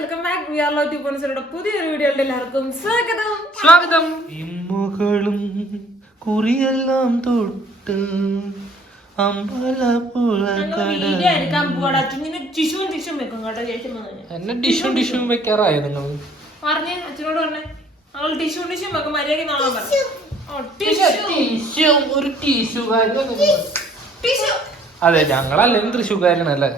Welcome back. We are low two point പുതിയൊരു വീഡിയോയുടെ എല്ലാവർക്കും സ്വാഗതം. സ്വാഗതം. ഇമ്മുകളും കുറിയെല്ലാം തൊട്ട് വെക്കാറായ നിങ്ങൾ? പറഞ്ഞേ അച്ഛനോട് പറഞ്ഞേ. അവൾ ടിഷ്യൂ ടിഷ്യൂം വെക്കും. നാളെ പറഞ്ഞു ഒരു ടിഷ്യൂ അതെ ഞങ്ങളല്ലെങ്കിൽ തൃശ്ശൂക്കാരനല്ലേ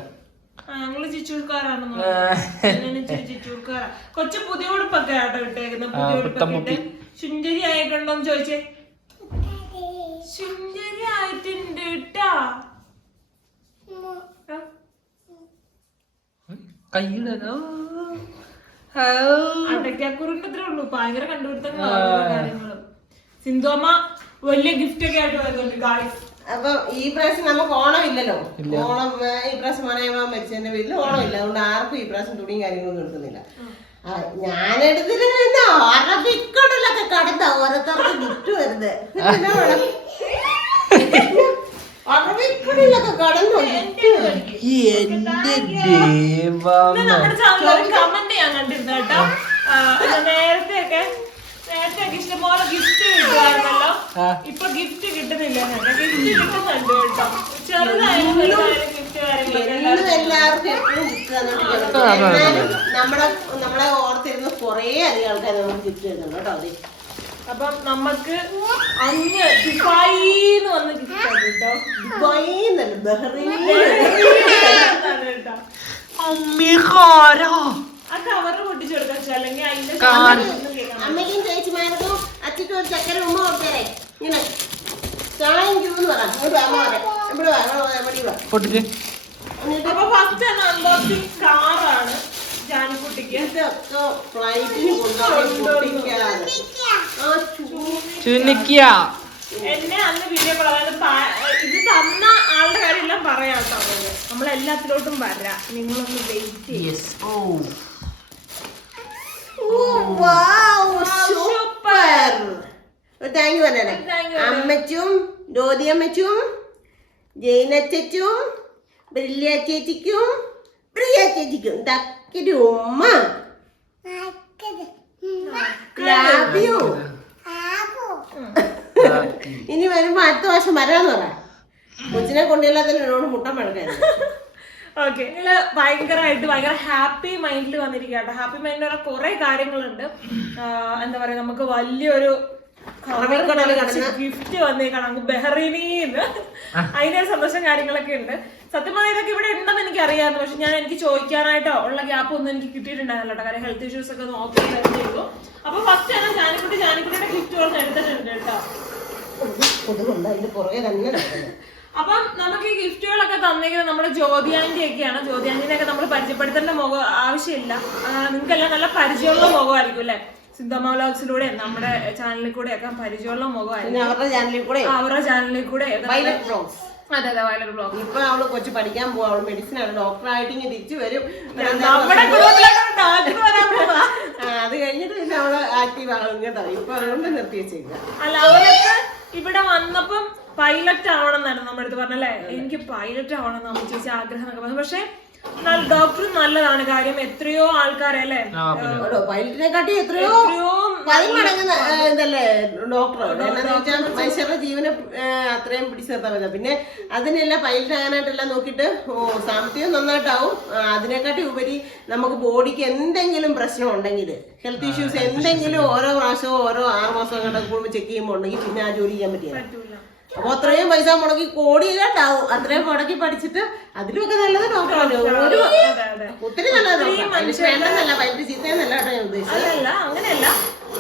കൊച്ചു പുതിയ ഉടുപ്പൊക്കെ ആട്ടോ ഇട്ടേക്കുന്നത് പുതിയ ഉടുപ്പൊക്കെ ഇട്ട്. ശുഞ്ചരി ആയിട്ടുണ്ടോന്ന് ചോദിച്ചേ. ശുഞ്ചരി ആയിട്ടുണ്ട് ഇട്ടാ അടയ്ക്കാക്കുറിന്റെ ഉള്ളൂ. ഭയങ്കര കണ്ടുപിടുത്തങ്ങളും കാര്യങ്ങളും. വലിയ ഗിഫ്റ്റ് ഒക്കെ ആയിട്ട് വരുന്നുണ്ട് ഗായ്സ് അപ്പൊ ഈ പ്രാവശ്യം നമുക്ക് ഓണം ഇല്ലല്ലോ. ഓണം ഈ പ്രാവശ്യം മനയമ്മ മരിച്ചതിന്റെ വീട്ടിൽ ഓണം ഇല്ല. അതുകൊണ്ട് ആർക്കും ഈ പ്രാവശ്യം തുണിയും കാര്യങ്ങളൊന്നും എടുക്കുന്നില്ല. ഞാൻ എടുത്തിരുന്ന അറബിക്കടലൊക്കെ കടന്ന ഓരോരുത്തർക്ക് ഗിഫ്റ്റ് വരുന്നത് അറബിക്കടലൊക്കെ കടന്നു. എന്റെ ദൈവം നേരത്തെ ഒക്കെ ഒക്കെ ഇഷ്ടംപോലെ ഗിഫ്റ്റ് കിട്ടുമായിരുന്നല്ലോ. ഇപ്പൊ ഗിഫ്റ്റ് കിട്ടുന്നില്ല. ഗിഫ്റ്റ് കിട്ടുന്നുണ്ട് കേട്ടോ. ചെറുതായാലും ഗിഫ്റ്റ് നമ്മളെ നമ്മളെ ഓർത്തിരുന്ന കുറേ അധികം ആൾക്കാർ നമുക്ക് ഗിഫ്റ്റ് തരുന്നുണ്ട് കേട്ടോ അതെ അപ്പം നമുക്ക് അങ്ങ് ദുബായിന്ന് വന്ന ഗിഫ്റ്റ് കേട്ടോ. ദുബായിന്നല്ല ബഹ്റൈൻ കേട്ടോ. അമ്മിക്കാരോ ആ കവറ് പൊട്ടിച്ചു കൊടുക്കാം അല്ലെങ്കിൽ അതിന്റെ കാൺ. ഒന്നും അമ്മയ്ക്കും ചേച്ചിമാർക്കും അച്ഛനും ഒരു ചക്കര ഉമ്മ കൊടുത്തേരെ ഇങ്ങനെ പറ. ഇവിടെ ഇവിടെ പൊട്ടിച്ച്. അപ്പൊ ഫസ്റ്റ് അൺബോക്സിംഗ് കാറാണ് ജാനക്കുട്ടിക്ക്. ഫ്ലൈറ്റിന് ചുനിക്കിയ എന്നെ അന്ന് വീഡിയോ ഇത് തന്ന ആളുടെ കാര്യമെല്ലാം പറയാം കേട്ടോ. നമ്മളെല്ലാത്തിലോട്ടും വരാം. നിങ്ങളൊന്ന് വെയിറ്റ് ചെയ്യും. ഓ സൂപ്പർ താങ്ക് യു പറഞ്ഞേ. അമ്മച്ചും ജ്യോതി അമ്മച്ചും ജൈനച്ചും ബ്രില്യ ചേച്ചിക്കും പ്രിയ ചേച്ചിക്കും. ദക്കിരി ഉമ്മ. ഇനി വരുമ്പോ അടുത്ത വർഷം വരാന്ന് പറ. കൊച്ചിനെ കൊണ്ടുവല്ലാത്ത എന്നോട് മുട്ട മഴക്കായിരുന്നു ഓക്കെ നിങ്ങൾ ഭയങ്കരമായിട്ട് ഭയങ്കര ഹാപ്പി മൈൻഡിൽ വന്നിരിക്കുക കേട്ടോ. ഹാപ്പി മൈൻഡിൽ പറഞ്ഞ കുറെ കാര്യങ്ങളുണ്ട്. എന്താ പറയാ നമുക്ക് വലിയൊരു ഗിഫ്റ്റ് വന്നേക്കാണ്. നമുക്ക് ബെഹറിനീന്ന്. അതിന്റെ സന്തോഷം കാര്യങ്ങളൊക്കെ ഉണ്ട്. സത്യം പറഞ്ഞാൽ ഇതൊക്കെ ഇവിടെ ഉണ്ടെന്ന് എനിക്ക് അറിയാമായിരുന്നു പക്ഷെ ഞാൻ എനിക്ക് ചോദിക്കാനായിട്ടോ ഉള്ള ഗ്യാപ്പ് ഒന്നും എനിക്ക് കിട്ടിയിട്ടുണ്ടായിരുന്നല്ലോ കേട്ടോ. കാര്യം ഹെൽത്ത് ഇഷ്യൂസ് ഒക്കെ നോക്കി ചെയ്തു അപ്പൊ ഫസ്റ്റ് ആണ് ജാനിക്കുട്ടി. ജാനിക്കുട്ടിയുടെ ഗിഫ്റ്റുകൾ എടുത്തിട്ടുണ്ട് കേട്ടോ. കൊതുകുണ്ട് അതിന്റെ പുറകെ തന്നെ അപ്പം നമുക്ക് ഈ ഗിഫ്റ്റുകളൊക്കെ തന്നിരിക്കുന്നത് നമ്മുടെ ജ്യോതിയാന്റെ ഒക്കെയാണ് ജ്യോതിയാന്റെ ഒക്കെ നമ്മൾ പരിചയപ്പെടുത്തേണ്ട മുഖം ആവശ്യമില്ല. നിങ്ങൾക്കെല്ലാം നല്ല പരിചയമുള്ള മുഖമായിരിക്കും അല്ലെ? സിദ്ധമ്മ വ്ലോഗ്സിലൂടെ നമ്മുടെ ചാനലിൽ കൂടെ ഒക്കെ പരിചയമുള്ള മുഖമായിരിക്കും. പിന്നെ അവരുടെ ചാനലിൽ കൂടെ. അവരുടെ ചാനലിൽ കൂടെ. അതെ അതെ വയലറ്റ് ബ്ലോഗ് ഇപ്പൊ അവൾ കൊച്ചു പഠിക്കാൻ പോവാ. അവൾ മെഡിസിൻ ആണ്. ഡോക്ടറായിട്ട് ഇങ്ങനെ തിരിച്ചു വരും. ഡോക്ടർ. അത് കഴിഞ്ഞിട്ട് പിന്നെ അവൾ ആക്റ്റീവ് ആകും കേട്ടോ ഇപ്പൊ അതുകൊണ്ട് നിർത്തി വെച്ചേക്കുക അല്ല അവരൊക്കെ ഇവിടെ വന്നപ്പം പൈലറ്റ് ആവണം എന്നായിരുന്നു നമ്മുടെ അടുത്ത് പറഞ്ഞല്ലേ എനിക്ക് പൈലറ്റ് ആവണം എന്ന് അമ്മ ചേച്ചി ആഗ്രഹം എന്നൊക്കെ പറഞ്ഞു. പക്ഷെ ഡോക്ടർ നല്ലതാണ് കാര്യം. എത്രയോ ആൾക്കാരെ അല്ലേ? പൈലറ്റിനെ കാട്ടി എത്രയോ ഇതല്ലേ ഡോക്ടർ മനുഷ്യരുടെ ജീവനെ അത്രയും പിടിച്ചു നിർത്താൻ പറ്റില്ല പിന്നെ അതിനെല്ലാം പൈലറ്റ് ആകാനായിട്ടെല്ലാം നോക്കിയിട്ട് ഓ സാമ്പത്തികം നന്നായിട്ടാവും. അതിനെക്കാട്ടി ഉപരി നമുക്ക് ബോഡിക്ക് എന്തെങ്കിലും പ്രശ്നം ഉണ്ടെങ്കിൽ ഹെൽത്ത് ഇഷ്യൂസ് എന്തെങ്കിലും ഓരോ പ്രാവശ്യവും ഓരോ ആറ് മാസം കണ്ട കൂടുമ്പോൾ ചെക്ക് ചെയ്യുമ്പോൾ ഉണ്ടെങ്കിൽ പിന്നെ ആ ജോലി ചെയ്യാൻ പറ്റില്ല. പറ്റൂല. അപ്പൊ അത്രയും പൈസ മുടക്കി കോടിയിലുണ്ടാവും. അത്രയും മുടക്കി പഠിച്ചിട്ട് അതിലുമൊക്കെ നല്ലത് നോക്കണല്ലോ ഒരു ഒത്തിരി നല്ലത് പൈലറ്റ് വേണ്ടെന്നല്ല പൈലറ്റ് ചീത്തയെന്നല്ല കേട്ടോ ഞാൻ ഉദ്ദേശിച്ചത്. അങ്ങനെയല്ല.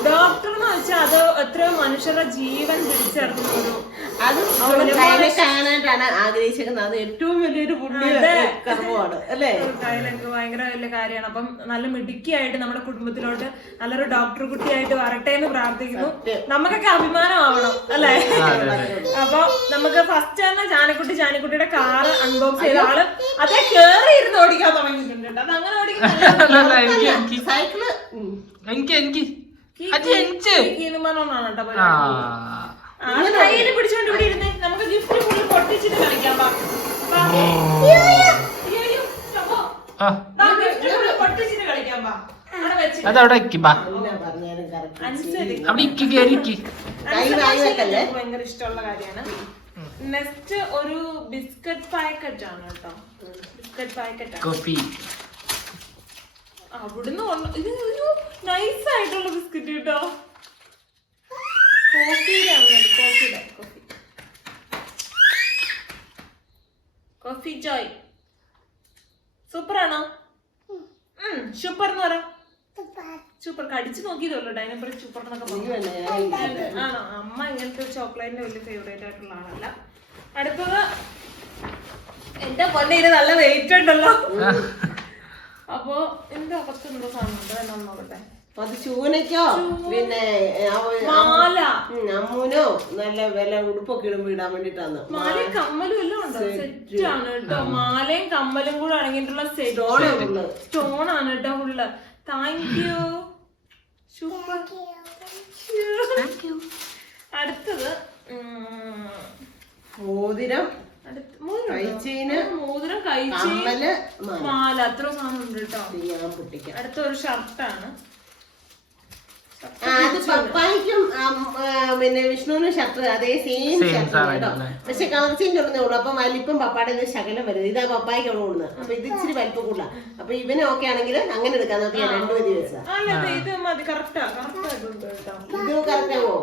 ഡോക്ടർ എന്ന് വെച്ചാൽ അത് എത്രയോ മനുഷ്യരുടെ ജീവൻ പിടിച്ചെടുക്കുന്ന ഒരു അത് പൈലറ്റ് ആകാനായിട്ടാണ് ആഗ്രഹിച്ചിരിക്കുന്നത് അത് ഏറ്റവും വലിയൊരു പുണ്യ കർമ്മമാണ് അല്ലേ? കായലൊക്കെ ഭയങ്കര വലിയ കാര്യമാണ്. അപ്പം നല്ല മിടുക്കിയായിട്ട് നമ്മുടെ കുടുംബത്തിലോട്ട് നല്ലൊരു ഡോക്ടർ കുട്ടിയായിട്ട് വരട്ടെ എന്ന് പ്രാർത്ഥിക്കുന്നു. നമുക്കൊക്കെ അഭിമാനമാവണം അല്ലേ? അപ്പൊ നമുക്ക് ഫസ്റ്റ് തന്നെ ജാനക്കുട്ടി ജാനക്കുട്ടിയുടെ കാറ് അൺബോക്സ് ചെയ്ത ആൾ അതേ കേറി ഇരുന്ന് ഓടിക്കാൻ തുടങ്ങിയിട്ടുണ്ട് അത് അങ്ങനെ ഓടിക്കുന്നില്ല സൈക്കിൾ എനിക്ക് എനിക്ക് അത് പിടിച്ചോണ്ട് ഇവിടെ ഇരുന്ന് നമുക്ക് ഗിഫ്റ്റ് ഫുള്ള് പൊട്ടിച്ചിട്ട് കളിക്കാം. വാ. വാ. അയ്യോ, അയ്യോ, ചമ്മോ. ആ. വാ, gift full പൊട്ടിച്ചിട്ട് കളിക്കാം. അവിടെ വെച്ച് അതവിടെ പറഞ്ഞാലും അവിടെ ഇക്ക്? എനിക്ക് ഭയങ്കര ഇഷ്ടമുള്ള കാര്യമാണ്. നെക്സ്റ്റ് ഒരു ബിസ്ക്കറ്റ് പാക്കറ്റ് ആണ് കേട്ടോ. Biscuit packet coffee. അവിടുന്ന് ഇത് ഒരു നൈസ് ആയിട്ടുള്ള ബിസ്ക്കറ്റ് കേട്ടോ. കോഫിയിലാണ് കോഫിയുടെ കോഫി കോഫി ജോയ് സൂപ്പർ ആണോ സൂപ്പർ എന്ന് പറ. സൂപ്പർ കടിച്ചു നോക്കിയതല്ലോ ഡൈനപ്പുറം സൂപ്പർ എന്നൊക്കെ പറഞ്ഞു. ആണോ? അമ്മ ഇങ്ങനത്തെ ചോക്ലേറ്റിന്റെ വലിയ ഫേവറേറ്റ് ആയിട്ടുള്ള ആളല്ല. അടുത്തത് എന്റെ പൊന്നെ ഇത് നല്ല വെയിറ്റ് ഉണ്ടല്ലോ. അപ്പൊ എന്റെ അകത്ത് എന്തോ സാധനം വേണം അപ്പൊ അത് ചൂനയ്ക്കോ? പിന്നെ ആ മാല. അമ്മൂനോ നല്ല വില ഉടുപ്പൊക്കെ ഇടുമ്പോ ഇടാൻ വേണ്ടിട്ടാണ് മാലയും കമ്മലും എല്ലാം ഉണ്ട്? സെറ്റ് ആണ് കേട്ടോ. മാലയും കമ്മലും കൂടെ അടങ്ങിയിട്ടുള്ള സ്റ്റോണേ സെറ്റ് സ്റ്റോൺ ആണ് കേട്ടോ ഫുള്ള് താങ്ക് യു സൂപ്പർ അടുത്തത് മോതിരം. മോതിരം കഴിച്ച് മാല. അത്ര സാധനം ഉണ്ട് കേട്ടോ. ഞാൻ പൊട്ടിക്കാം. അടുത്ത ഒരു ഷർട്ടാണ് പപ്പായ്ക്കും പിന്നെ വിഷ്ണുവിനും ഷട്ടർ അതേ സെയിം ഷട്ടർ കേട്ടോ? പക്ഷെ കളർ ചേഞ്ച് ഉള്ളൂ. അപ്പൊ വലിപ്പം പപ്പാടെ ഇത് ശകലം വരുന്നത്. ഇതാ പപ്പായ്ക്ക് അവിടെ കൂടുന്നത് അപ്പൊ ഇത് ഇച്ചിരി വലിപ്പം കൂടുതല. അപ്പൊ ഇവനെ ഓക്കെ ആണെങ്കിൽ അങ്ങനെ എടുക്കാൻ രണ്ടു അല്ല ഇത് ഇത് മതി. വെച്ചാൽ ഇത് കറക്റ്റ് ആവോ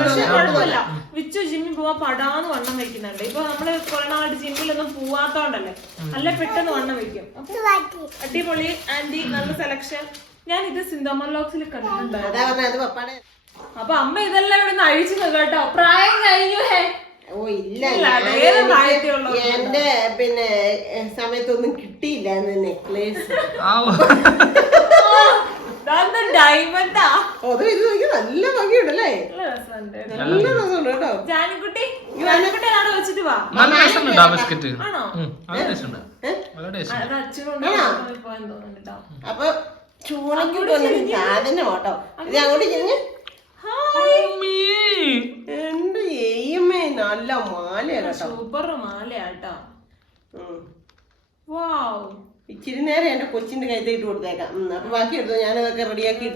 പക്ഷെ കുഴപ്പമില്ല. വിച്ചു ജിമ്മിൽ പോവാ പടാന്ന് വണ്ണം വെക്കുന്നുണ്ട്. ഇപ്പൊ നമ്മൾ കുറെ നാളായിട്ട് ജിമ്മിലൊന്നും പോവാത്തോണ്ടല്ലേ? നല്ല പെട്ടെന്ന് വണ്ണം വെക്കും. അപ്പൊ അടിപൊളി ആന്റി നല്ല സെലക്ഷൻ ഞാൻ ഇത് സിന്തോമലോക്സിൽ കണ്ടിട്ടുണ്ടായിരുന്നു. അതാ പറഞ്ഞ അത് പപ്പാടെ. അപ്പൊ അമ്മ ഇതെല്ലാം ഇവിടെ നിന്ന് അഴിച്ചു കേട്ടോ. പ്രായം കഴിഞ്ഞു ഹേ. ഓ ഇല്ല ഇല്ല, ഞാൻ ഏത് എനിക്ക് പ്രായത്തിലുള്ള എന്റെ പിന്നെ എ, സമയത്തൊന്നും കിട്ടിയില്ല നെക്ലേസ് ഡയമണ്ടാ അത് ഇത് നോക്കി നല്ല ഭംഗിയുണ്ടല്ലേ? നല്ല രസമുണ്ട്. നല്ല രസമുണ്ട് കേട്ടോ. ജാനിക്കുട്ടി ജാനിക്കുട്ടി അവിടെ വെച്ചിട്ട് വാ. നല്ല രസമുണ്ട് ആ ബിസ്ക്കറ്റ് ആണോ? നല്ല ടേസ്റ്റ് ഏ? നല്ല ടേസ്റ്റ് അത് അച്ഛനോണ്ട് പോയെന്ന് തോന്നുന്നു കേട്ടോ അപ്പൊ ചൂളയ്ക്ക് കൊല്ലം സാധനം കേട്ടോ ഇത് അങ്ങോട്ട് ചെഞ്ഞ് എന്ത് നല്ല സൂപ്പർ മാലയാട്ടോ. വാവ്. ഇച്ചിരി നേരം എന്റെ കൊച്ചിന്റെ കൈത്തേട്ട് കൊടുത്തേക്കാം. ഉം, അപ്പൊ ബാക്കി എടുത്തോ? ഞാനതൊക്കെ റെഡിയാക്കി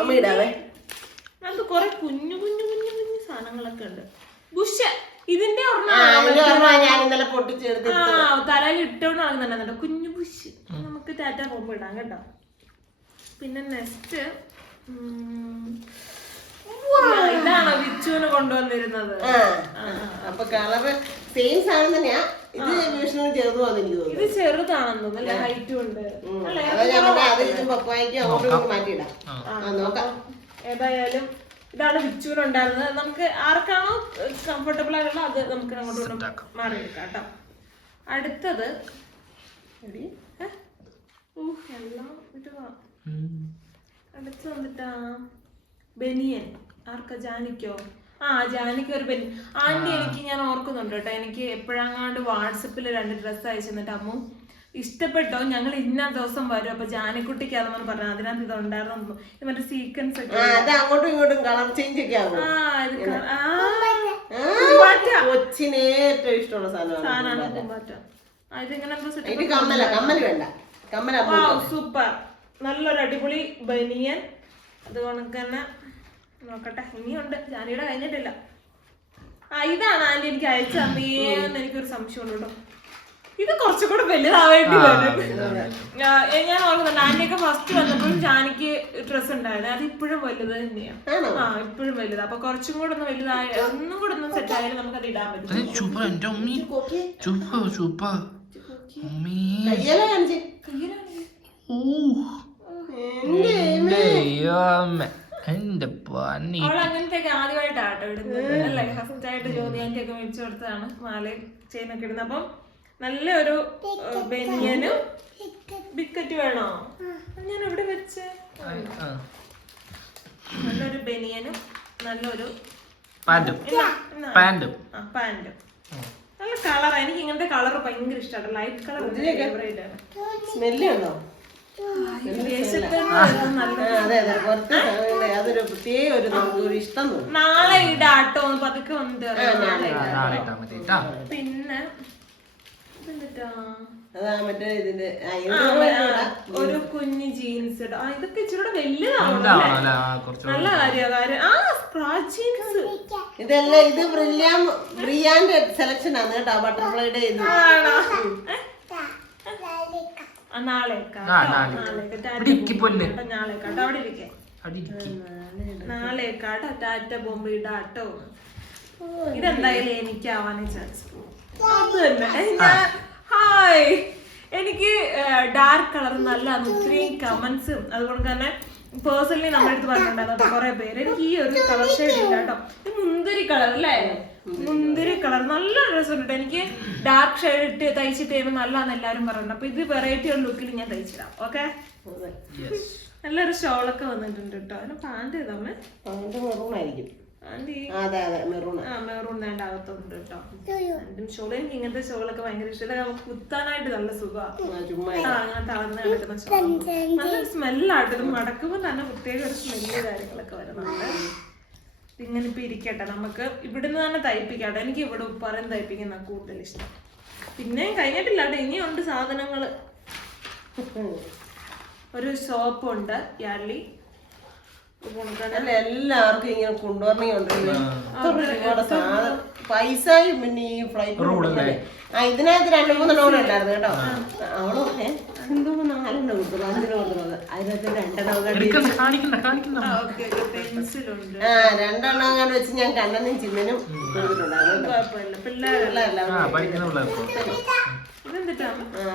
അമ്മ ഇടാവേ. അത് കൊറേ കുഞ്ഞു കുഞ്ഞു കുഞ്ഞു കുഞ്ഞു സാധനങ്ങളൊക്കെ ഉണ്ട്. ബുഷ് ഇതിന്റെ ഞാൻ ഇന്നലെ തലയിൽ ഇട്ടോണ്ട് നടക്കുന്നുണ്ടോ കുഞ്ഞു ബുഷ്. നമുക്ക് ടാറ്റ പോകുമ്പോ ഇടാം കേട്ടോ. പിന്നെ നെക്സ്റ്റ് ഇതാണ് വിച്ചുവിന് കൊണ്ടുവന്നിരുന്നത്. അപ്പൊ കളറ് സെയിം സാധനം തന്നെയാ. ഇത് വിഷ്ണു ചെറുത് വന്ന് എനിക്ക് തോന്നുന്നു. ഇത് ചെറുതാണെന്ന് തോന്നുന്നു. ഹൈറ്റും ഉണ്ട്. അല്ലേ? അതാ ഞാൻ പറഞ്ഞ അത് ഇതും പപ്പായ്ക്ക് അങ്ങോട്ടും ഇങ്ങോട്ടും മാറ്റിയിടാം. ആ. നോക്കാം. ഏതായാലും ഇതാണ് വിച്ചുവിനുണ്ടായിരുന്നത്. നമുക്ക് ആർക്കാണോ കംഫർട്ടബിൾ ആയിട്ടുള്ള അത് നമുക്ക് അങ്ങോട്ടും മാറിയെടുക്കാം കേട്ടോ. അടുത്തത് എല്ലാം ഇടുവാ. അടുത്ത് വന്നിട്ടാ ബനിയൻ. ആർക്കാ? ജാനിക്കോ? ആ ജാനിക്ക് ഒരു ബനിയൻ ആന്റി എനിക്ക് ഞാൻ ഓർക്കുന്നുണ്ട് കേട്ടോ. എനിക്ക് എപ്പോഴാങ്ങാണ്ട് വാട്സപ്പിൽ രണ്ട് ഡ്രസ്സ് അയച്ചു തന്നിട്ട് അമ്മു ഇഷ്ടപ്പെട്ടോ? ഞങ്ങൾ ഇന്ന ദിവസം വരും. അപ്പൊ ജാനിക്കുട്ടിക്ക് അതെന്ന് പറഞ്ഞു അതിനകത്ത് ഇത് ഉണ്ടായിരുന്നു മറ്റേ സീക്വൻസ് ഒക്കെ അങ്ങോട്ടും ഇങ്ങോട്ടും കളർ ചേഞ്ച് ഒക്കെ ആവും. ആ ഇത് ആ. ആ, കൊച്ചിന് ഏറ്റവും ഇഷ്ടമുള്ള സാധനമാണ് കമ്മല സൂപ്പർ. നല്ലൊരു അടിപൊളി ബനിയൻ. അതുകൊണ്ട് തന്നെ നോക്കട്ടെ. ഇനിയുണ്ട്. ജാനിയുടെ കഴിഞ്ഞിട്ടില്ല. ആ ഇതാണ് ആന്റി എനിക്ക് അയച്ചു തന്നേന്ന് എനിക്കൊരു സംശയം ഉണ്ട് കേട്ടോ. ഇത് കുറച്ചും കൂടെ വലുതാവേണ്ടി വരും. ഞാൻ ഓർക്കുന്നുണ്ട്. ആന്റിയൊക്കെ ഫസ്റ്റ് വന്നപ്പോഴും ജാനിക്ക് ഡ്രസ് ഉണ്ടായിരുന്നു. അത് ഇപ്പോഴും വലുത് തന്നെയാണ്? ആ ഇപ്പോഴും വലുത്. അപ്പൊ കുറച്ചും കൂടെ ഒന്ന് വലുതായ ഒന്നും കൂടെ ഒന്ന് സെറ്റ് ആയാലും നമുക്ക് അത് ഇടാൻ പറ്റും. ദൈവമേ. എന്റെ പണി. അവൾ അങ്ങനത്തെ ഒക്കെ ആദ്യമായിട്ടാട്ടോ ഇടുന്നത് അല്ലേ? ഫസ്റ്റ് ആയിട്ട് ജ്യോതി ആന്റി ഒക്കെ മേടിച്ചു കൊടുത്തതാണ് മാലയും ചെയിനൊക്കെ ഇടുന്നത്. അപ്പം നല്ലൊരു ബനിയനും ബിക്കറ്റ് വേണോ? ഞാൻ ഇവിടെ വെച്ച്. നല്ലൊരു ബനിയനും നല്ലൊരു പാന്റും. പാന്റും പാന്റും നല്ല കളർ എനിക്ക് ഇങ്ങനത്തെ കളർ ഭയങ്കര ഇഷ്ടമാണ് ലൈറ്റ് കളർ ഫേവറേറ്റ് അതെ അതെ. പുറത്ത് അതൊരു പ്രത്യേക ഒരു നമുക്ക് ഒരു ഇഷ്ടം തോന്നും. നാളെ ഇടാട്ടോ ഒന്ന് പതുക്കെ വന്ന് നാളെ നാളെ നാളെ ഇട്ടാ മതി കേട്ടാ പിന്നെ ഇതെന്താ അതാ മറ്റേ ഇതിന്റെ ഒരു കുഞ്ഞ് ജീൻസ് ആ ഇതൊക്കെ ഇച്ചിരി വലുതാവണം ഇതാണോ അല്ലേ? കുറച്ച് നല്ല കാര്യ കാര്യം. ആ സ്ക്രാച്ച് ജീൻസ്. ഇതെല്ലാം ഇത് ബ്രില്യാം ബ്രിയാന്റെ സെലക്ഷൻ ആണ് കേട്ടോ ബട്ടർഫ്ലൈയുടെ ഇത് ആണോ ഏ? ആ, നാളേക്കാ ആ, കേട്ടോ. നാളെ. നാളേക്കാ. ടാറ്റ ഇവിടെ ഇരിക്ക് പൊന്ന്. കേട്ടോ, നാളേക്കാട്ടോ ടാറ്റ ബോംബ് ഇടാട്ടോ. ഇതെന്തായാലും എനിക്കാവാനേ ചാൻസ് ഹായ്. എനിക്ക് ഡാർക്ക് കളർ നല്ല ഒത്തിരി കമന്റ്സും. അതുകൊണ്ട് തന്നെ പേഴ്സണലി നമ്മുടെ അടുത്ത് പറഞ്ഞിട്ടുണ്ടായിരുന്നു കുറെ പേര് എനിക്ക് ഈ ഒരു കളർ ഷെയ്ഡ് ഇല്ല കേട്ടോ. ഇത് മുന്തിരി കളർ അല്ലേ? മുന്തിരി കളർ നല്ല രസമുണ്ട്. എനിക്ക് ഡാർക്ക് ഷെയ്ഡ് ഇട്ട് തയ്ച്ചിട്ട് ചെയ്യുമ്പോൾ നല്ലതാന്ന് എല്ലാവരും പറയുന്നുണ്ട് അപ്പൊ ഇത് വെറൈറ്റി ഒരു ലുക്കിൽ ഞാൻ തയ്ച്ചിടാം. ഓക്കെ യെസ് നല്ലൊരു ഷോളൊക്കെ വന്നിട്ടുണ്ട് കേട്ടോ. അതിന് പാന്റ് ചെയ്തമ്മേ പാന്റ് മെറൂൺ ആയിരിക്കും അതെ അതെ മെറൂൺ ആ മെറൂൺ വേണ്ട അകത്തുണ്ട് കേട്ടോ. ഷോളും എനിക്ക് ഇങ്ങനത്തെ ഷോളൊക്കെ ഭയങ്കര ഇഷ്ടം. നമുക്ക് കുത്താനായിട്ട് നല്ല സുഖമാണ് തളർന്ന് കിടക്കുന്ന ഷോൾ നല്ല സ്മെല്ലായിട്ട് ഇത് മടക്കുമ്പോൾ തന്നെ പ്രത്യേക ഒരു സ്മെല്ല് കാര്യങ്ങളൊക്കെ വരുന്നുണ്ട്. ഇങ്ങനെ ഇപ്പൊ ഇരിക്കട്ടെ നമുക്ക് ഇവിടുന്ന് തന്നെ തയ്പ്പിക്കാം എനിക്ക് ഇവിടെ ഉപ്പാറയും തയ്പ്പിക്കുന്ന കൂടുതൽ ഇഷ്ടം. പിന്നെയും കഴിഞ്ഞിട്ടില്ല കേട്ടോ. ഇനിയുണ്ട് സാധനങ്ങൾ. ഒരു സോപ്പുണ്ട് യാർലി അല്ല എല്ലാവർക്കും ഇങ്ങനെ കൊണ്ടുവരണമെങ്കിൽ സാധനം. പൈസയും പിന്നെ ഈ ഫ്ലൈറ്റ് ആ ഇതിനകത്ത് രണ്ട് മൂന്ന് ഡോളർ ഉണ്ടായിരുന്നു കേട്ടോ. അവൾ എന്തോ നാലെണ്ണം കൊടുത്തു അഞ്ചിന് കൊടുക്കുന്നത് അതിനകത്ത് രണ്ടെണ്ണം കണ്ടി ആ രണ്ടെണ്ണം അങ്ങനെ വെച്ച് ഞാൻ കണ്ണനും ചിമ്മനും കൊടുത്തിട്ടുണ്ടായിരുന്നു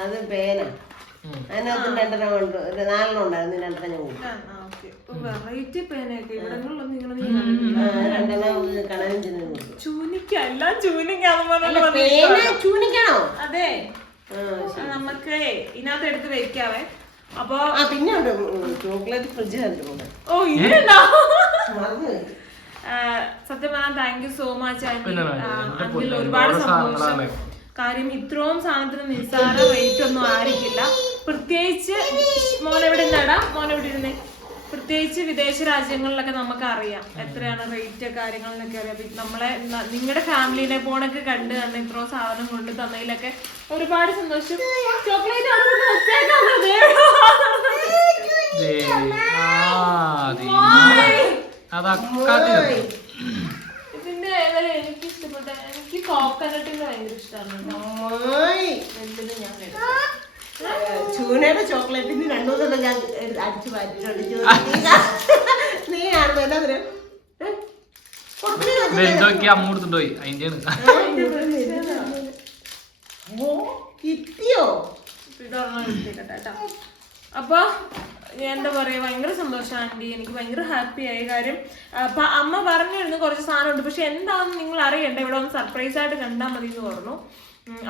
അത് പേന. അതിനകത്ത് രണ്ടെണ്ണം ഉണ്ട് നാലെണ്ണം ഉണ്ടായിരുന്നു രണ്ടെണ്ണം ഞാൻ കൊടുത്തു. വെറൈറ്റി പേനയൊക്കെ ഇവിടങ്ങളിലൊന്നും ഇങ്ങനെ ചൂനിക്ക എല്ലാം അതെ. ആ ആ, നമുക്ക് ഇതിനകത്ത് എടുത്ത് വെക്കാവേ. അപ്പൊ ആ പിന്നെ ചോക്ലേറ്റ് ഫ്രിഡ്ജ് ഓ ഇതുണ്ടോ മറന്നു പോയി. സത്യം പറഞ്ഞാൽ താങ്ക് യു സോ മച്ച് പിന്നെ വേണ്ട. എന്റെ അങ്കിൾ ഒരുപാട് സന്തോഷം. കാര്യം ഇത്രയും സാധനത്തിന് നിസ്സാര റേറ്റ് ഒന്നും ആയിരിക്കില്ല. പ്രത്യേകിച്ച് മോനെവിടെ നടാ മോനെവിടെ ഇരുന്നേ? പ്രത്യേകിച്ച് വിദേശ രാജ്യങ്ങളിലൊക്കെ നമുക്ക് അറിയാം എത്രയാണ് റേറ്റ് കാര്യങ്ങളെന്നൊക്കെ അറിയാം. നമ്മളെ നിങ്ങളുടെ ഫാമിലിനെ പോണൊക്കെ കണ്ട് തന്നെ ഇത്രയും സാധനം കൊണ്ട് തന്നതിലൊക്കെ ഒരുപാട് സന്തോഷം. ചോക്ലേറ്റ് ഇതിന്റെ ഏതായാലും എനിക്ക് ഇഷ്ടപ്പെട്ട എനിക്ക് കോക്കനട്ടിന്റെ ഭയങ്കര ഇഷ്ടമാണ് എന്തിനും ഞാൻ. ചൂനയുടെ ചോക്ലേറ്റിന് രണ്ടു മൂന്നെണ്ണം ഞാൻ അടിച്ചു മാറ്റി നീ ആണോ കാണുമ്പോ എന്താ പറയാ? അമ്മ കൊടുത്തിട്ട് പോയി. കിട്ടിയോ? അപ്പൊ എന്താ പറയാ ഭയങ്കര സന്തോഷമാണ് ആന്റി എനിക്ക് ഭയങ്കര ഹാപ്പി ആയി. കാര്യം അപ്പൊ അമ്മ പറഞ്ഞിരുന്നു കുറച്ച് സാധനമുണ്ട്. പക്ഷെ എന്താണെന്ന് നിങ്ങൾ അറിയണ്ട. ഇവിടെ ഒന്ന് സർപ്രൈസ് ആയിട്ട് കണ്ടാൽ മതി എന്ന് പറഞ്ഞു.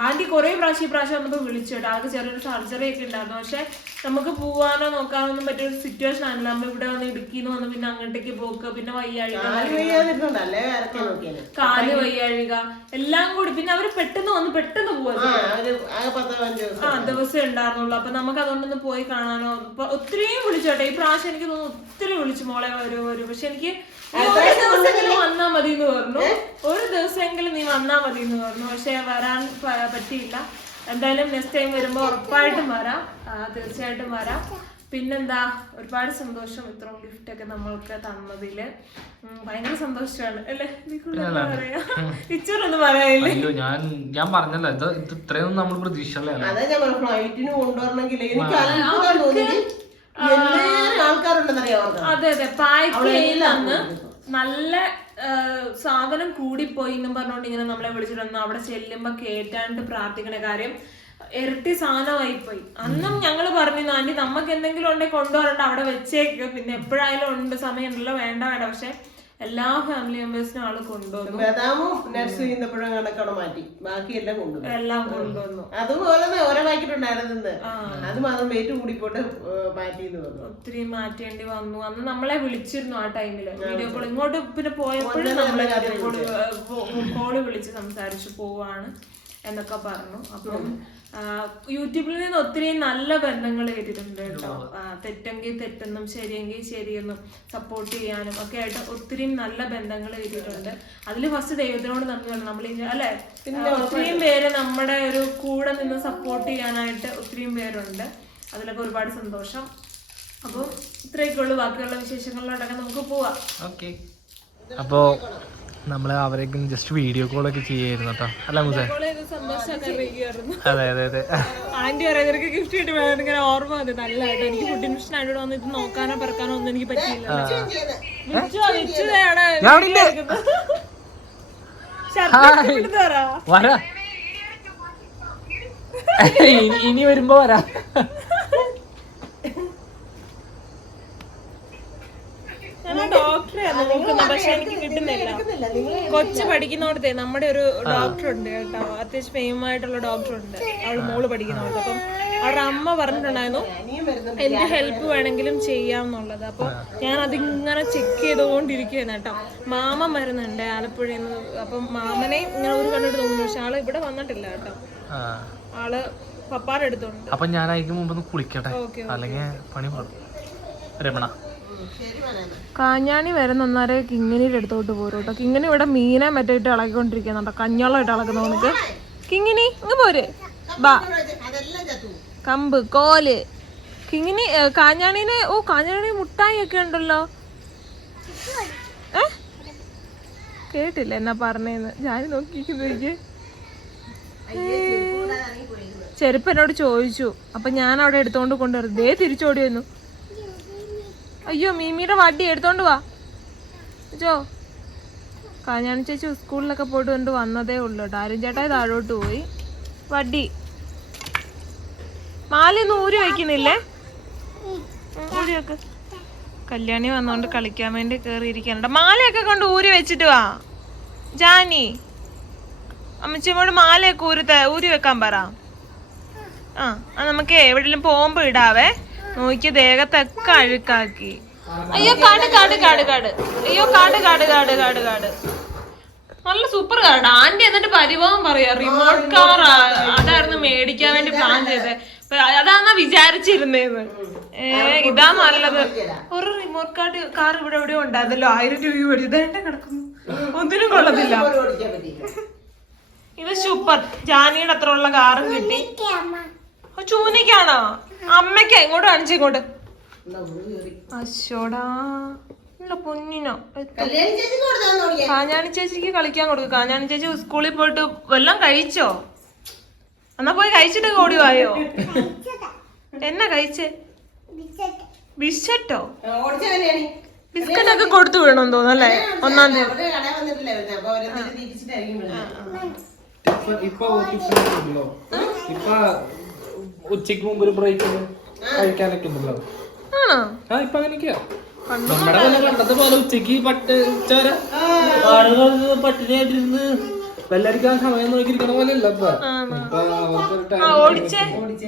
ആന്റി കുറെ പ്രാവശ്യം ഈ പ്രാവശ്യം നമുക്ക് വിളിച്ചു കേട്ടോ. ആൾക്ക് ചെറിയൊരു സർജറി ഒക്കെ ഉണ്ടായിരുന്നു. പക്ഷെ നമുക്ക് പോവാനോ നോക്കാനോ ഒന്നും പറ്റിയ ഒരു സിറ്റുവേഷൻ ആണല്ലോ അമ്മ ഇവിടെ വന്ന് ഇടുക്കിന്ന് വന്ന് പിന്നെ അങ്ങോട്ടേക്ക് പോക്ക് പിന്നെ വയ്യാഴിക കാൽ വയ്യാഴിക എല്ലാം കൂടി. പിന്നെ അവർ പെട്ടെന്ന് വന്ന് പെട്ടെന്ന് പോവാ ആ ദിവസം ഉണ്ടായിരുന്നുള്ളൂ. അപ്പൊ നമുക്ക് അതുകൊണ്ടൊന്ന് പോയി കാണാനോ ഇപ്പൊ ഒത്തിരിയും കേട്ടോ. ഈ പ്രാവശ്യം എനിക്ക് തോന്നുന്നു ഒത്തിരി വിളിച്ചു മോളെ വരൂ വരൂ പക്ഷെ എനിക്ക് ഒരു ദിവസമെങ്കിലും വന്നാ മതി എന്ന് പറഞ്ഞു. ഒരു ദിവസമെങ്കിലും നീ വന്നാ മതി എന്ന് പറഞ്ഞു. പക്ഷെ വരാൻ പറ്റിയില്ല. എന്തായാലും നെക്സ്റ്റ് ടൈം വരുമ്പോ ഉറപ്പായിട്ടും വരാം. തീർച്ചയായിട്ടും വരാം. പിന്നെന്താ ഒരുപാട് സന്തോഷം ഇത്രയും ഗിഫ്റ്റ് ഒക്കെ നമ്മൾക്ക് തന്നതിൽ. ഭയങ്കര സന്തോഷമാണ് അല്ലേ? പറയാ? ഇച്ചൊന്നും പറയാനില്ലേ? അയ്യോ ഞാൻ ഞാൻ പറഞ്ഞല്ലോ ഇത് ഇത് ഇത്രയൊന്നും നമ്മൾ പ്രതീക്ഷിച്ചല്ലേ അതാ ഞാൻ പറഞ്ഞു ഫ്ലൈറ്റിന് കൊണ്ടുവരണമെങ്കിൽ എനിക്ക് അത്ഭുതം തോന്നി. എന്തേരം ആൾക്കാരുണ്ടെന്നറിയാം അതെ അതെ. പായ്ക്കയിൽ നല്ല സാധനം കൂടിപ്പോയി എന്നും പറഞ്ഞുകൊണ്ട് ഇങ്ങനെ നമ്മളെ വിളിച്ചിട്ടൊന്നും അവിടെ ചെല്ലുമ്പോ കേറ്റാണ്ട് പ്രാർത്ഥിക്കണ കാര്യം ഇരട്ടി സാധനമായി പോയി അന്നും ഞങ്ങൾ പറഞ്ഞു ആന്റി നമുക്ക് എന്തെങ്കിലും ഉണ്ടെങ്കിൽ കൊണ്ടുവരണ്ട അവിടെ വെച്ചേക്ക്. പിന്നെ എപ്പോഴായാലും ഉണ്ട് സമയമുണ്ടല്ലോ വേണ്ട വേണ്ട. പക്ഷെ എല്ലാ ഫാമിലി മെമ്പേഴ്സിനും ആൾ കൊണ്ടുവന്നു. ബദാമും നട്സും ചെയ്യുന്നപ്പോഴും കണക്കവിടെ മാറ്റി. ബാക്കിയെല്ലാം കൊണ്ടുവന്നു. എല്ലാം കൊണ്ടുവന്നു. അതുപോലെ ഓരോ പാക്കറ്റ് അത് മാത്രം വെയിറ്റ് കൂടിപ്പോട്ട് മാറ്റി ഒത്തിരി മാറ്റേണ്ടി വന്നു. അന്ന് നമ്മളെ വിളിച്ചിരുന്നു ആ ടൈമിൽ വീഡിയോ കോൾ ഇങ്ങോട്ട് പിന്നെ പോയപ്പോഴും നമ്മളെ കോൾ വിളിച്ച് സംസാരിച്ചു പോവാണ്. എന്നൊക്കെ പറഞ്ഞു. അപ്പം യൂട്യൂബിൽ നിന്ന് ഒത്തിരി നല്ല ബന്ധങ്ങൾ കേട്ടിട്ടുണ്ട് കേട്ടോ തെറ്റെങ്കിൽ തെറ്റെന്നും ശരിയെങ്കിൽ ശരിയെന്നും സപ്പോർട്ട് ചെയ്യാനും ഒക്കെ ആയിട്ട് ഒത്തിരി നല്ല ബന്ധങ്ങൾ കിട്ടിയിട്ടുണ്ട് അതിൽ ഫസ്റ്റ് ദൈവത്തിനോട് നന്ദി വേണം നമ്മൾ അല്ലെ? ഒത്തിരിയും പേര്. നമ്മുടെ ഒരു കൂടെ നിന്ന് സപ്പോർട്ട് ചെയ്യാനായിട്ട് ഒത്തിരിയും പേരുണ്ട്. അതിലൊക്കെ ഒരുപാട് സന്തോഷം. അപ്പോൾ ഇത്രയൊക്കെ ഉള്ളു. ബാക്കിയുള്ള വിശേഷങ്ങളിലോട്ടൊക്കെ നമുക്ക് പോവാം. ഓക്കെ. അപ്പോ നമ്മൾ അവരേക്കും ജസ്റ്റ് വീഡിയോ കോളൊക്കെ ചെയ്യായിരുന്നു കേട്ടോ അല്ല മുസേ? അതെ അതെ അതെ. ആന്റി പറയുന്നവർക്ക് ഗിഫ്റ്റ് കിട്ടി. ഇങ്ങനെ ഓർമ്മ വന്നു നല്ലതായിട്ട് എനിക്ക് ഫുഡ് ഇൻഫെക്ഷൻ ആയിട്ട് വന്ന് ഇത് നോക്കാനോ പറക്കാനോ ഒന്നും എനിക്ക് പറ്റിയില്ല. വരാ. ഇനി- ഇനി വരുമ്പോ വരാ ഞാൻ ഡോക്ടറെ നോക്കുന്നത് പക്ഷെ എനിക്ക് കിട്ടുന്നില്ല. കൊച്ചു പഠിക്കുന്നോടത്തെ നമ്മുടെ ഒരു ഡോക്ടർ ഉണ്ട് കേട്ടോ. അത്യാവശ്യം ഫെയിം ആയിട്ടുള്ള ഡോക്ടർ ഉണ്ട് അവൾ മോൾ പഠിക്കുന്നോടത്ത് അപ്പം അവരുടെ അമ്മ പറഞ്ഞിട്ടുണ്ടായിരുന്നു എന്ത് ഹെൽപ്പ് വേണമെങ്കിലും ചെയ്യാം എന്നുള്ളത് അപ്പൊ ഞാൻ അതിങ്ങനെ ചെക്ക് ചെയ്തുകൊണ്ടിരിക്കുകയാണ് കേട്ടോ. മാമൻ വരുന്നുണ്ട് ആലപ്പുഴയിൽ നിന്ന്. അപ്പം മാമനെ ഇങ്ങനെ ഒരു കണ്ടിട്ട് തോന്നുന്നു പക്ഷെ ആൾ ഇവിടെ വന്നിട്ടില്ല കേട്ടോ. ആൾ പപ്പാടെ അടുത്തുണ്ട്. അപ്പൊ ഞാൻ അതിന് മുമ്പ് കുളിക്കട്ടെ? ഓക്കെ അല്ലെങ്കിൽ പണി രമണ. ശരി വരുന്ന അന്നേരം കിങ്ങിനിയുടെ അടുത്തോട്ട് പോരും കേട്ടോ. കിങ്ങിനി ഇവിടെ മീനെ മറ്റിട്ട് ഇളകിക്കൊണ്ടിരിക്കുന്നുണ്ടോ. കഞ്ഞോളമായിട്ട് ഇളകുന്ന ഇളക്കുന്ന നമുക്ക് കിങ്ങിനി ഇങ്ങ് പോര്. ബാ. കമ്പ് കോൽ. കിങ്ങിനി കാഞ്ഞാണീനെ ഓ കാഞ്ഞാണി മുട്ടായി ഒക്കെ ഉണ്ടല്ലോ. ഏ? കേട്ടില്ല എന്നാ പറഞ്ഞേന്ന്. ഞാൻ നോക്കിയിരിക്കുന്നു ചെരുപ്പ് എന്നോട് ചോദിച്ചു. അപ്പൊ ഞാൻ അവിടെ എടുത്തോണ്ട് കൊണ്ടുവരും ദേ തിരിച്ചോടി വന്നു. അയ്യോ മീമിയുടെ വടി എടുത്തോണ്ട് വാ. ജോ. കാഞ്ഞാണി ചേച്ചി സ്കൂളിലൊക്കെ പോയിട്ട് കൊണ്ട് വന്നതേ ഉള്ളൂ കേട്ടോ. ആരും ചേട്ടായി താഴോട്ട് പോയി. വടി. മാലൊന്നും ഊരി വയ്ക്കുന്നില്ലേ ഊരി വെക്ക്. കല്യാണി വന്നോണ്ട് കളിക്കാൻ വേണ്ടി കേറിയിരിക്കാനുണ്ട് മാലയൊക്കെ കൊണ്ട് ഊരി വെച്ചിട്ട് വാ. ജാനി. അമ്മച്ചിയമ്മോട് മാലയൊക്കെ ഊരി ഊരി വെക്കാൻ പറ. ആ നമുക്ക് എവിടെയെങ്കിലും പോകുമ്പോ ഇടാവേ. നോക്കി ദേഹത്തൊക്കെ അഴുക്കാക്കി. അയ്യോ കാട് കാട് കാട് കാട്. അയ്യോ കാട് കാട് കാട് കാട് കാട്. നല്ല സൂപ്പർ കാർഡ് ആന്റി എന്നിട്ട് പരിഭവം പറയാ റിമോട്ട് കാർ അതായിരുന്നു മേടിക്കാൻ വേണ്ടി പ്ലാൻ ചെയ്തത്. അതാന്നാ വിചാരിച്ചിരുന്നേന്ന്. ഏ ഇതാ നല്ലത്. ഒരു റിമോട്ട് കാർഡ് കാർ ഇവിടെ എവിടെയോ ഉണ്ടായിരുന്നല്ലോ. ആയിരം രൂപ വഴി ഇതേണ്ട കിടക്കുന്നു. ഒന്നിനും കൊള്ളത്തില്ല. ഇത് സൂപ്പർ ജാനിയുടെ അത്ര ഉള്ള കാറും കിട്ടി. ചൂനിക്കാണോ അമ്മയ്ക്ക ഇങ്ങോട്ട് കാണിച്ചു ഇങ്ങോട്ട്. അശോടാ ഉള്ള പൊന്നിനോ. കല്യാണി ചേച്ചി കൊടുത്താന്ന് തുടങ്ങിയ? കാഞ്ഞാണി ചേച്ചിക്ക് കളിക്കാൻ കൊടുക്കും. കാഞ്ഞാണി ചേച്ചി സ്കൂളിൽ പോയിട്ട് വല്ലതും കഴിച്ചോ? എന്നാ പോയി കഴിച്ചിട്ട് ഓടി വായോ? എന്നാ കഴിച്ചേ? ബിസ്ക്കറ്റോ? ബിസ്ക്കറ്റ് ഒക്കെ കൊടുത്തു വിടണം തോന്നല്ലേ ഒന്നാം തീയതി. ഉച്ചയ്ക്ക് മുമ്പ് ഒരു ബ്രേക്ക് കഴിക്കാനൊക്കെ ഉണ്ടല്ലോ. ആ ഇപ്പൊ അങ്ങനെയൊക്കെയാ. നമ്മുടെ പോലെ പണ്ടത്തെ പോലെ ഉച്ചയ്ക്ക് പട്ട് ഉച്ചവര പട്ടിണിയായിട്ടിരുന്ന് വെല്ലടിക്കാൻ സമയം നോക്കിയിരിക്കണ പോലെ അല്ല ഇപ്പൊ ഇപ്പൊ അവർക്കൊരു ആ ഓടിച്ചേ. ഓടിച്ച.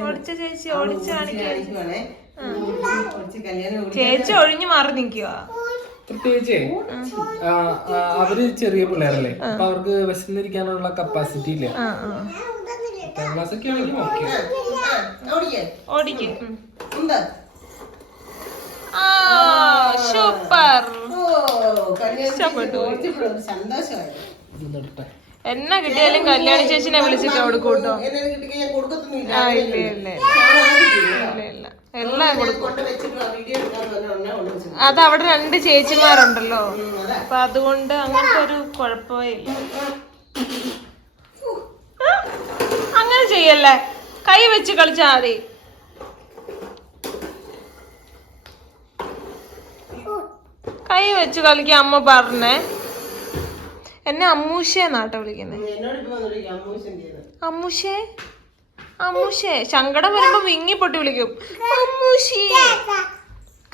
ചേച്ചി ഒഴിഞ്ഞു മാറി നിക്കുവാ. പ്രത്യേകിച്ച് അവർ ചെറിയ പിള്ളേരല്ലേ. അപ്പൊ അവർക്ക് വിശന്നിരിക്കാനുള്ള കപ്പാസിറ്റി ഇല്ല. ആ ആ. പത്താം ക്ലാസ് ഒക്കെ ആണെങ്കിൽ ഓക്കെ ഓടിക്കേ. സൂപ്പർ. എന്നാ കിട്ടിയാലും കല്യാണ ചേച്ചിനെ വിളിച്ചിട്ട് അവിടെ കൂട്ടോ? എല്ലാം കൊടുക്കും അത് അവിടെ രണ്ട് ചേച്ചിമാരുണ്ടല്ലോ. അപ്പൊ അതുകൊണ്ട് അങ്ങനത്തെ ഒരു കുഴപ്പമേ ഇല്ല. അങ്ങനെ ചെയ്യല്ലേ? കൈ വെച്ച് കളിച്ചാൽ മതി. കൈ വെച്ച് കളിക്കാൻ അമ്മ പറഞ്ഞേ. എന്നെ അമ്മൂശേന്നാട്ടോ വിളിക്കുന്നത് അമ്മൂശേ? അമ്മൂശേ. സങ്കടം വരുമ്പോ വിങ്ങി പൊട്ടി വിളിക്കും. അമ്മൂശി.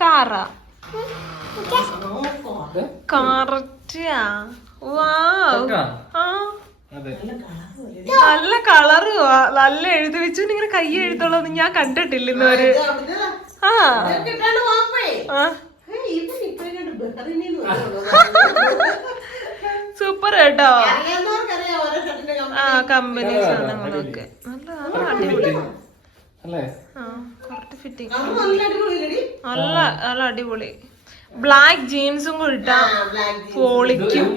കാറ. കറക്റ്റാ. വാ. ആ. നല്ല കളറ് നല്ല എഴുതി വെച്ചു. ഇങ്ങനെ കൈ എഴുതുള്ളത് ഞാൻ കണ്ടിട്ടില്ല ഇന്നുവരെ ആ. സൂപ്പർ കേട്ടോ. ആ കമ്പനി സാധനങ്ങളൊക്കെ നല്ല നല്ല അടിപൊളി. ഫിറ്റിംഗ് നല്ല? നല്ല ബ്ലാക്ക് ജീൻസും കൂടി ഇട്ടാ. പൊളിക്കും.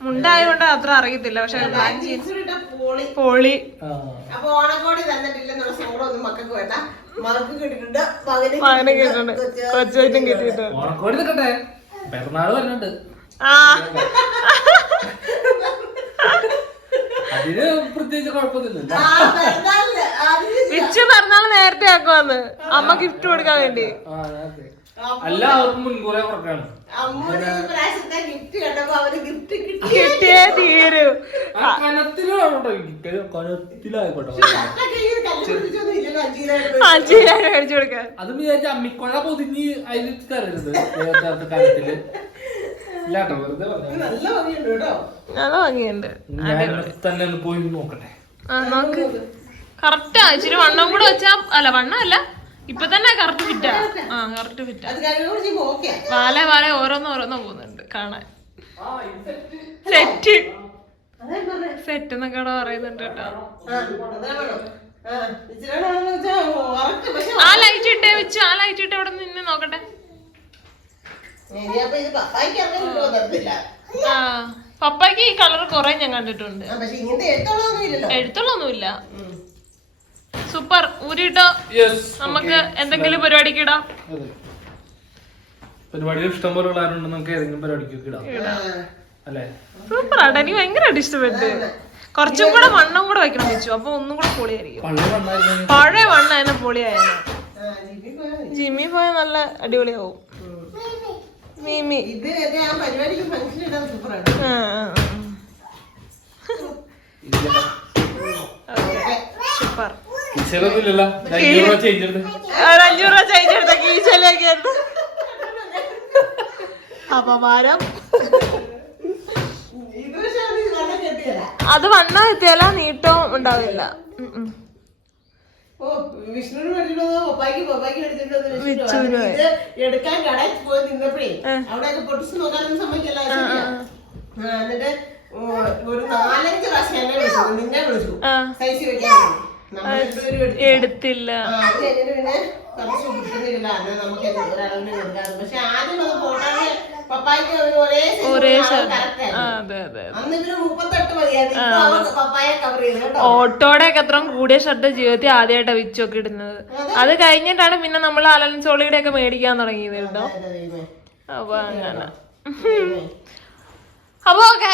മുണ്ടായോണ്ട് അത്ര അറിയത്തില്ല പക്ഷെ ബ്ലാക്ക് പോളി. പോളി. അപ്പൊ ഓണക്കോടി തന്നിട്ടില്ലെന്നുള്ള ഒന്നും മക്കൾക്ക് വേണ്ട. മകൾക്ക് കിട്ടിയിട്ടുണ്ട് മകന് മകനെ കിട്ടിയിട്ടുണ്ട്. കേട്ടിട്ടുണ്ട് കിട്ടിയിട്ടുണ്ട്. ഓണക്കോടി നിൽക്കട്ടെ. പിറന്നാൾ വരുന്നുണ്ട് ആ. അതിന് പ്രത്യേകിച്ച് കുഴപ്പമൊന്നുമില്ല വിച്ചു പറഞ്ഞാൽ നേരത്തെ ആക്കുവാന്ന്. അമ്മ ഗിഫ്റ്റ് കൊടുക്കാൻ വേണ്ടി. എല്ലാവർക്കും മുൻകൂറെ കുറക്കാണ് കിട്ടിയേ തീരൂ. കനത്തിലായിക്കോട്ടെ. മേടിച്ചു അത് വിചാരിച്ച അമ്മിക്കൊഴ പൊതിഞ്ഞ് അതിൽ കനത്തിൽ. ഇല്ലാട്ടോ വെറുതെ നല്ല ഭംഗിയുണ്ട് തന്നെ ഒന്ന് പോയി നോക്കട്ടെ. ആ നോക്ക്. കറക്റ്റാ ഇച്ചിരി വണ്ണം കൂടെ വെച്ചാ അല്ല വണ്ണം അല്ല. ഇപ്പൊ തന്നെ കറക്റ്റ് ഫിറ്റാ ആ. കറക്റ്റ് ഫിറ്റാ വാല വാല ഓരോന്ന് ഓരോന്ന് പോകുന്നുണ്ട് കാണാൻ. സെറ്റ് സെറ്റ് എന്നൊക്കെ അവിടെ പറയുന്നുണ്ട് കേട്ടോ. ആ, ലൈറ്റ് ഇട്ടേ വെച്ചു ആ ലൈറ്റ് ഇട്ട് ഇവിടെ നിന്ന് നോക്കട്ടെ. ആ പപ്പായ്ക്ക് ഈ കളർ കുറെ ഞാൻ കണ്ടിട്ടുണ്ട്. എഴുത്തുള്ളൊന്നുമില്ല സൂപ്പർ. ഊരിട്ടോ യെസ് നമുക്ക് എന്തെങ്കിലും പരിപാടിക്ക് ഇടാം. പരിപാടിയിൽ ഇഷ്ടം പോലെ ഉള്ളവരുണ്ട് നമുക്ക് ഏതെങ്കിലും പരിപാടിക്ക് ഇടാം. അല്ലേ? സൂപ്പർ ആട്ടോ. എനിക്ക് ഭയങ്കരമായിട്ട് ഇഷ്ടപ്പെട്ട്. കുറച്ചും കൂടെ വണ്ണം കൂടെ വെക്കണം വെച്ചു അപ്പൊ ഒന്നും കൂടെ പൊളിയായിരിക്കും. പഴയ വണ്ണം അതിനെ പൊളിയായിരുന്നു. ജിമ്മി പോയ നല്ല അടിപൊളിയാവും. മീമി. ഇത് ആ പരിപാടിക്ക് ഫംഗ്ഷൻ ഇടാൻ സൂപ്പറാണ് ആ, ആ. സൂപ്പർ. ചെലവില്ലല്ലോ അഞ്ഞൂറ് രൂപ ചേഞ്ച് എടുത്ത്. ഒരു അഞ്ഞൂറ് രൂപ ചേഞ്ച് എടുത്ത കീശയിലേക്ക് അപമാനം. അത് വന്നാ വണ്ണം എത്തിയാല നീട്ടവും ഉണ്ടാവില്ല. എടുക്കാൻ കടയിൽ പോയി നിന്നപ്പോഴേ അവിടെയൊക്കെ പൊട്ടിച്ച് നോക്കാനൊന്നും സമ്മതിക്കല്ല ശരിയാ എന്നിട്ട് ഒരു നാലഞ്ച് പ്രാവശ്യം എന്നെ വിളിച്ചു. നിന്നെ വിളിച്ചു. സൈസ് വെക്കാൻ എടുത്തില്ല. കിട്ടുന്നില്ല അത് നമുക്ക് ഒരളവിന് കൊടുക്കാറ് പക്ഷെ ആദ്യം അത് പോട്ടാണ് പപ്പായ്ക്ക് അവർ ഒരേ ഒരേ അളവ് ആ ആയിരുന്നു. അതെ അതെ അന്ന് ഇവർ മുപ്പത്തെട്ട് മതിയായിരുന്നു ഇപ്പൊ അവർ പപ്പായെ കവർ ചെയ്തു കേട്ടോ. ഓട്ടോടെ ഒക്കെ അത്രയും കൂടിയ ഷർട്ട് ജീവിതത്തിൽ ആദ്യമായിട്ടാണ് വിച്ചൊക്കെ ഇടുന്നത്. അത്. കഴിഞ്ഞിട്ടാണ് പിന്നെ നമ്മൾ അലൻ സോളിയുടെ ഒക്കെ മേടിക്കാൻ തുടങ്ങിയത് കേട്ടോ അപ്പൊ അങ്ങനെ. അപ്പൊ ഓക്കെ.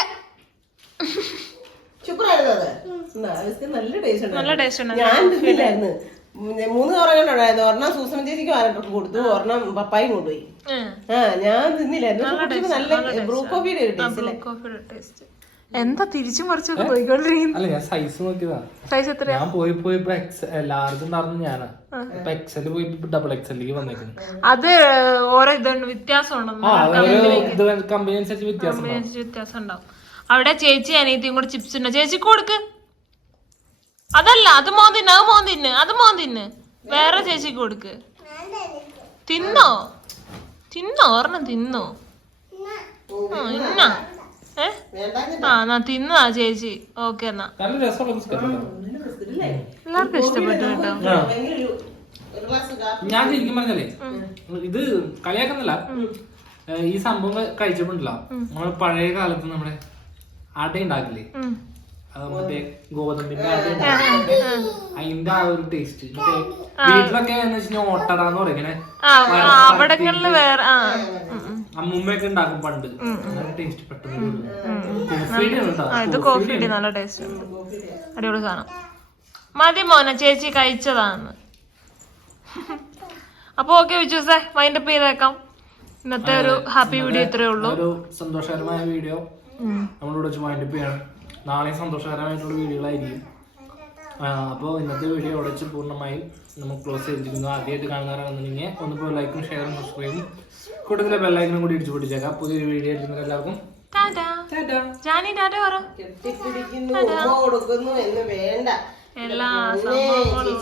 നല്ല ടേസ്റ്റ് നല്ല ടേസ്റ്റ് ഞാൻ തിന്നില്ലായിരുന്നു. മൂന്ന് കറകളുണ്ടായിരുന്നു ഒരെണ്ണം സൂസന ചേച്ചിക്ക് വാരട്ടർക്ക് കൊടുത്തു. ഒരെണ്ണം പപ്പായും കൊണ്ടുപോയി. ആ ഞാൻ തിന്നില്ലായിരുന്നു. നല്ല ബ്രൂ കോഫിയുടെ ഒരു ടേസ്റ്റ് എന്താ തിരിച്ചു മറിച്ചൊക്കെ പോയിക്കൊണ്ടിരിക്കുന്നു? അല്ല ഞാൻ സൈസ് നോക്കിയതാ. സൈസ് എത്രയാ? ഞാൻ പോയി പോയി ലാർജ് ഉണ്ടായിരുന്നു ഞാനാ. ഇപ്പൊ എക്സൽ പോയി ഡബിൾ എക്സലിലേക്ക് വന്നേക്കുന്നു. അത് ഓരോ ഇതുണ്ട് വ്യത്യാസം ഉണ്ടോ ഇത് കമ്പനി അനുസരിച്ച് വ്യത്യാസം വ്യത്യാസം ഉണ്ടാവും. അവിടെ ചേച്ചി അനിയത്തിയും കൂടെ ചിപ്സ് ഉണ്ടോ? ചേച്ചി കൊടുക്ക്. അതല്ല അത് മോൻ തിന്ന് അത് മോൻ തിന്ന് അത് മോൻ തിന്ന്. വേറെ ചേച്ചി കൊടുക്ക്. തിന്നോ? തിന്നോ? ഒരെണ്ണം തിന്നോ? ആ ഇന്ന. ഏ? ആ എന്നാ തിന്നതാ ചേച്ചി. ഓക്കെ എന്നാ? എല്ലാവർക്കും ഇഷ്ടപ്പെട്ടു കേട്ടോ. ഞാൻ ശരിക്കും പറഞ്ഞല്ലേ ഇത് കളിയാക്കുന്നില്ല ഈ സംഭവം കഴിച്ചിട്ടുണ്ടല്ലോ നമ്മൾ പഴയ കാലത്ത് നമ്മുടെ അട ഉണ്ടാക്കില്ലേ? മറ്റേ ഗോതമ്പിന്റെ അട അതിന്റെ ആ ഒരു ടേസ്റ്റ് മറ്റേ വീട്ടിലൊക്കെ എന്ന് വെച്ചാൽ ഓട്ടടാന്ന് പറയും. ഇങ്ങനെ ആ ആ, വേറെ. അമ്മൂമ്മയൊക്കെ ഉണ്ടാക്കും പണ്ട്. നല്ല ടേസ്റ്റ് പെട്ടെന്ന് ഇത് കോഫി നല്ല ടേസ്റ്റ് ഉണ്ട്. അടിപൊളി സാധനം. മതി മോനെ ചേച്ചി കഴിച്ചതാന്ന്. അപ്പൊ ഓക്കെ വിശ്വസേ വൈൻഡപ്പ് ചെയ്തേക്കാം. ഇന്നത്തെ ഒരു ഹാപ്പി വീഡിയോ ഇത്രേ ഉള്ളൂ. ഒരു സന്തോഷകരമായ വീഡിയോ. നമ്മളിവിടെ വെച്ച് വൈൻഡപ്പ് ചെയ്യണം നാളെ സന്തോഷകരമായിട്ടുള്ള വീഡിയോകളായിരിക്കും. അപ്പോൾ ഇന്നത്തെ വീഡിയോ അവിടെ വെച്ച് പൂർണമായും നമുക്ക് ക്ലോസ് ചെയ്തിരിക്കുന്നു. ആദ്യമായിട്ട് കാണുന്നവരാണെന്നുണ്ടെങ്കിൽ ഒന്ന് പോയി ലൈക്കും ഷെയറും സബ്സ്ക്രൈബും കൂട്ടത്തിലെ ബെല്ലൈക്കനും കൂടി ഇടിച്ചു പൊട്ടിച്ചേക്കാം. പുതിയൊരു വീഡിയോ ആയിട്ട് എല്ലാവർക്കും കൊടുക്കുന്നു എന്ന് വേണ്ട. എല്ലാ സംഭവങ്ങളും